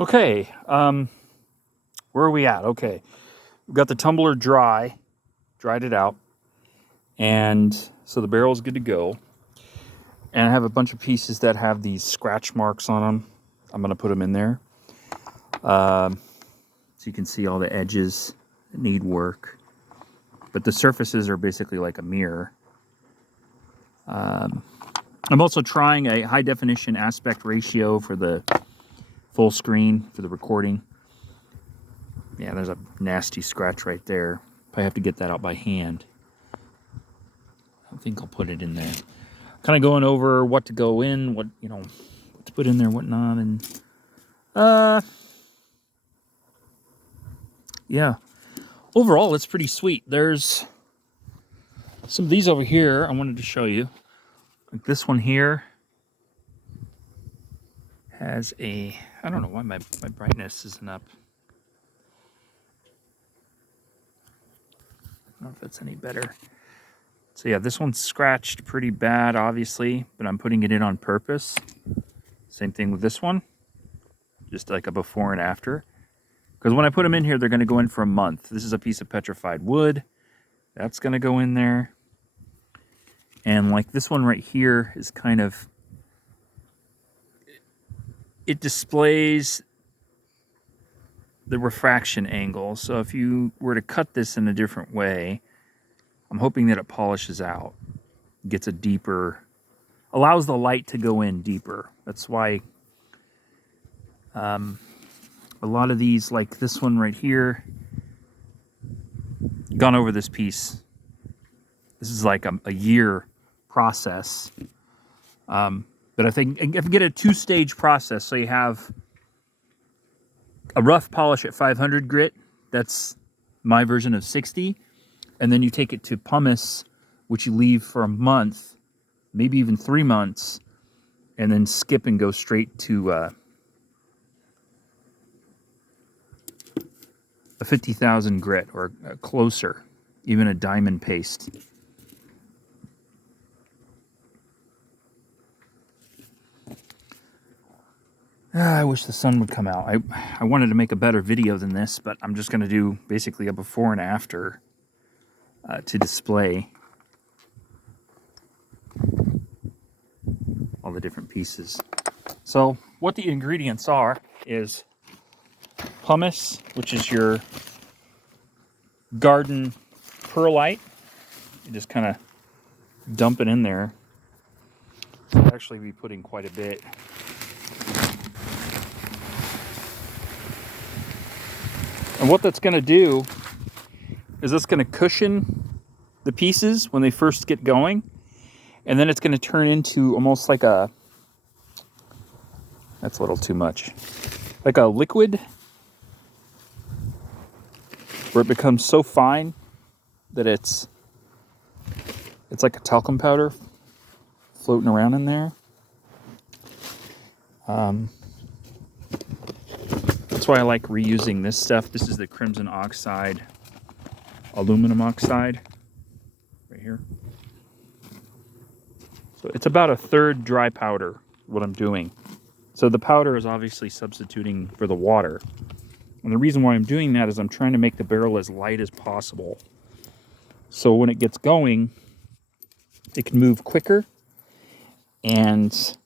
Okay, where are we at? Okay, we've got the tumbler dried it out, and so the barrel is good to go. And I have a bunch of pieces that have these scratch marks on them. I'm going to put them in there. So you can see all the edges that need work. But the surfaces are basically like a mirror. I'm also trying a high definition aspect ratio for the full screen for the recording. Yeah, there's a nasty scratch right there. I have to get that out by hand. I think I'll put it in there. Kind of going over what to go in, what to put in there, what not, and yeah. Overall, it's pretty sweet. There's some of these over here I wanted to show you. Like this one here has a, I don't know why my brightness isn't up. I don't know if that's any better. So yeah, this one's scratched pretty bad, obviously, but I'm putting it in on purpose. Same thing with this one. Just like a before and after. Because when I put them in here, they're going to go in for a month. This is a piece of petrified wood. That's going to go in there. And like this one right here is kind of, it displays the refraction angle. So if you were to cut this in a different way, I'm hoping that it polishes out, gets a deeper, allows the light to go in deeper. That's why a lot of these, like this one right here, gone over this piece. This is like a year process. But I think if you get a two-stage process, so you have a rough polish at 500 grit, that's my version of 60, and then you take it to pumice, which you leave for a month, maybe even 3 months, and then skip and go straight to a 50,000 grit or closer, even a diamond paste. I wish the sun would come out. I wanted to make a better video than this, but I'm just going to do basically a before and after to display all the different pieces. So what the ingredients are is pumice, which is your garden perlite. You just kind of dump it in there. I'll actually be putting quite a bit. And what that's going to do is it's going to cushion the pieces when they first get going. And then it's going to turn into almost like a, that's a little too much, like a liquid where it becomes so fine that it's like a talcum powder floating around in there. That's why I like reusing this stuff. This is the crimson oxide, aluminum oxide, right here. So it's about a third dry powder, what I'm doing. So the powder is obviously substituting for the water. And the reason why I'm doing that is I'm trying to make the barrel as light as possible. So when it gets going, it can move quicker and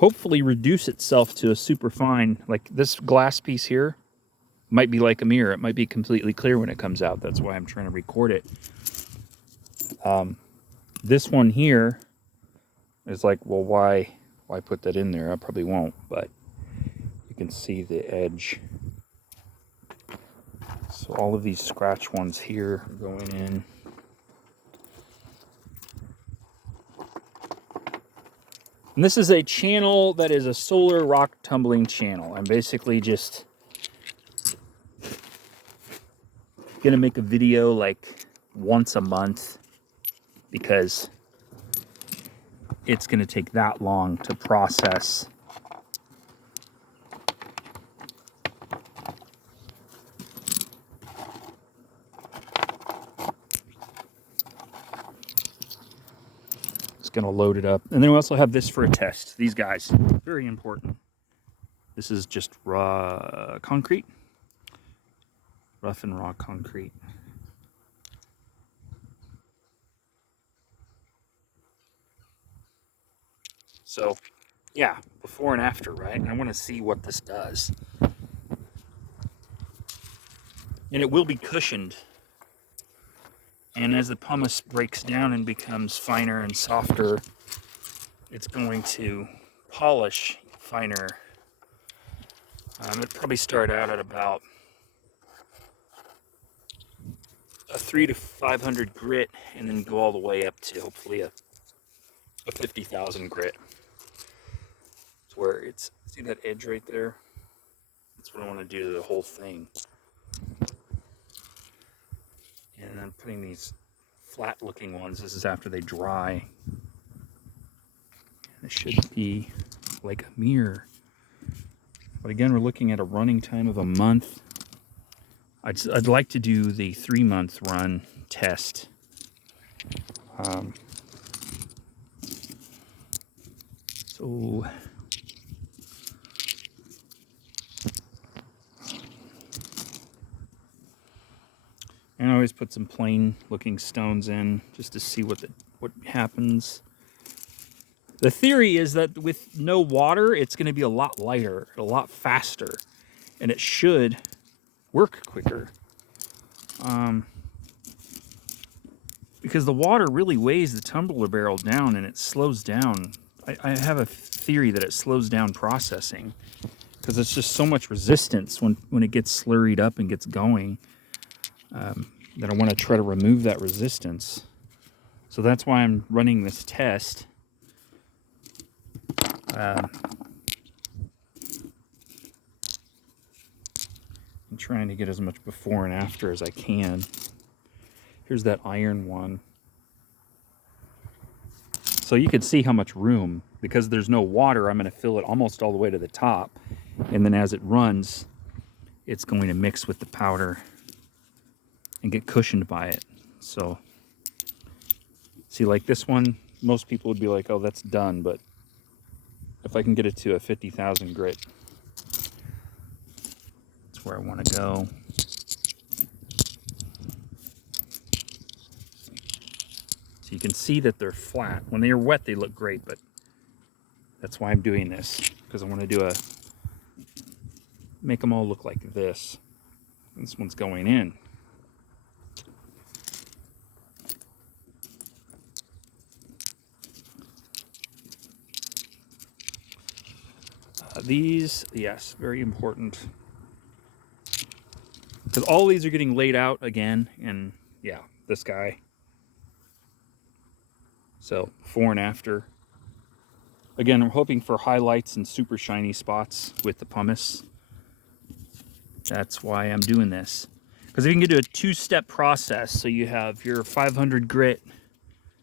hopefully reduce itself to a super fine, like this glass piece here might be like a mirror. It might be completely clear when it comes out. That's why I'm trying to record it. This one here is like, well, why put that in there? I probably won't, but you can see the edge. So all of these scratch ones here are going in. And this is a channel that is a solar rock tumbling channel. I'm basically just gonna make a video like once a month because it's gonna take that long to process. going to load it up. And then we also have this for a test. These guys, very important. This is just raw concrete, rough and raw concrete. So, yeah, before and after, right? I want to see what this does. And it will be cushioned. And as the pumice breaks down and becomes finer and softer, it's going to polish finer. It'll probably start out at about a 300 to 500 grit and then go all the way up to hopefully a 50,000 grit. It's where it's, see that edge right there? That's what I want to do to the whole thing. And I'm putting these flat looking ones. This is after they dry. It should be like a mirror. But again, we're looking at a running time of a month. I'd like to do the 3-month run test. So and I always put some plain looking stones in just to see what happens. The theory is that with no water, it's going to be a lot lighter, a lot faster, and it should work quicker. Because the water really weighs the tumbler barrel down and it slows down. I have a theory that it slows down processing because it's just so much resistance when it gets slurried up and gets going that I want to try to remove that resistance. So that's why I'm running this test. I'm trying to get as much before and after as I can. Here's that iron one. So you can see how much room, because there's no water, I'm going to fill it almost all the way to the top. And then as it runs, it's going to mix with the powder and get cushioned by it. So, see, like this one, most people would be like, oh, that's done. But if I can get it to a 50,000 grit, that's where I want to go. So you can see that they're flat. When they are wet, they look great, but that's why I'm doing this, because I want to make them all look like this. This one's going in. These, yes, very important. Because all these are getting laid out again, and yeah, this guy. So, before and after. Again, I'm hoping for highlights and super shiny spots with the pumice. That's why I'm doing this. Because if you can do a 2-step process, so you have your 500 grit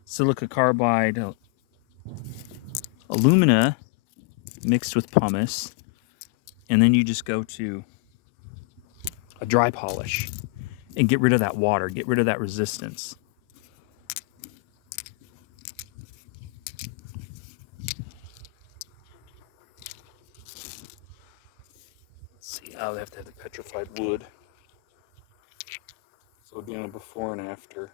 silica carbide alumina mixed with pumice, and then you just go to a dry polish and get rid of that water, get rid of that resistance. Let's see, oh, they have to have the petrified wood. So again, a before and after.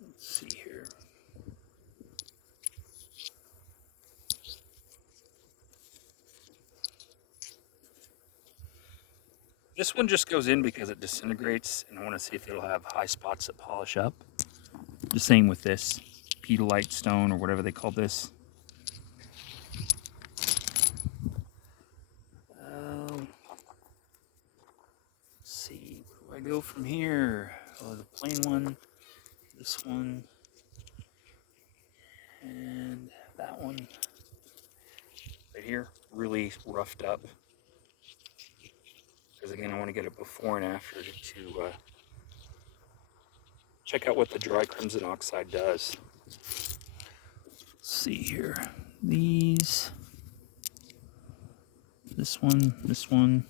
Let's see here. This one just goes in because it disintegrates, and I want to see if it'll have high spots that polish up. The same with this pedalite stone, or whatever they call this. Let's see, where do I go from here? Oh, the plain one, this one, and that one. Right here, really roughed up. Because again, I want to get it before and after to check out what the dry crimson oxide does. Let's see here. These. This one.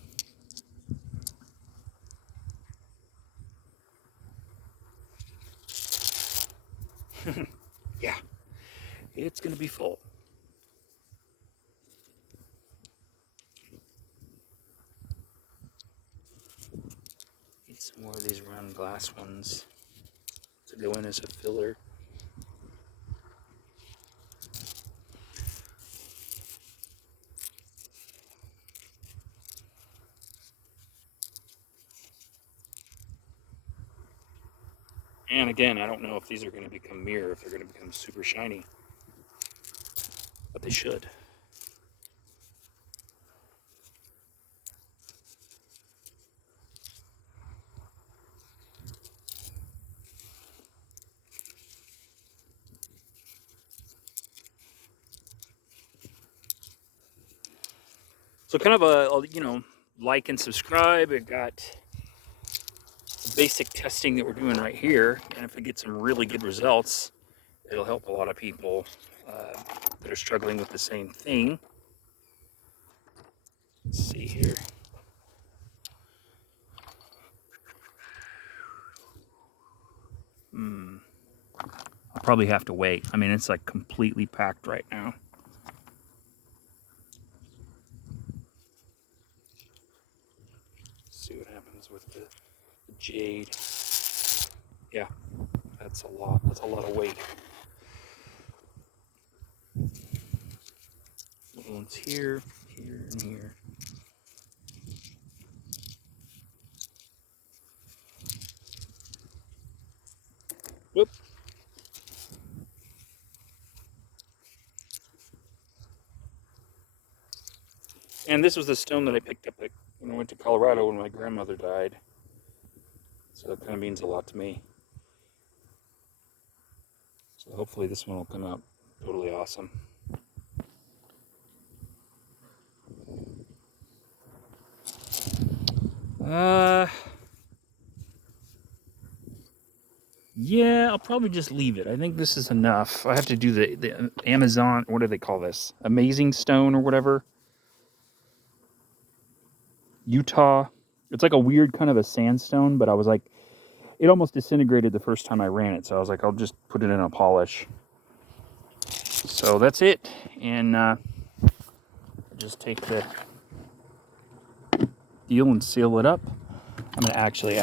Yeah, it's going to be full. Need some more of these round glass ones to go in as a filler. And again, I don't know if these are going to become mirror, if they're going to become super shiny, but they should. So kind of a like and subscribe. It got the basic testing that we're doing right here, and if we get some really good results, it'll help a lot of people that are struggling with the same thing. Let's see here. I'll probably have to wait. I mean, it's like completely packed right now. Let's see what happens with the jade. Yeah, that's a lot. That's a lot of weight. Little ones here, here, and here. Whoop. And this was the stone that I picked up when I went to Colorado when my grandmother died. So that kind of means a lot to me. So hopefully this one will come out totally awesome. Yeah, I'll probably just leave it. I think this is enough. I have to do the Amazon, what do they call this? Amazing stone or whatever. Utah. It's like a weird kind of a sandstone, but I was like, it almost disintegrated the first time I ran it. So I was like, I'll just put it in a polish. So that's it. And just take the deal and seal it up. I'm going to actually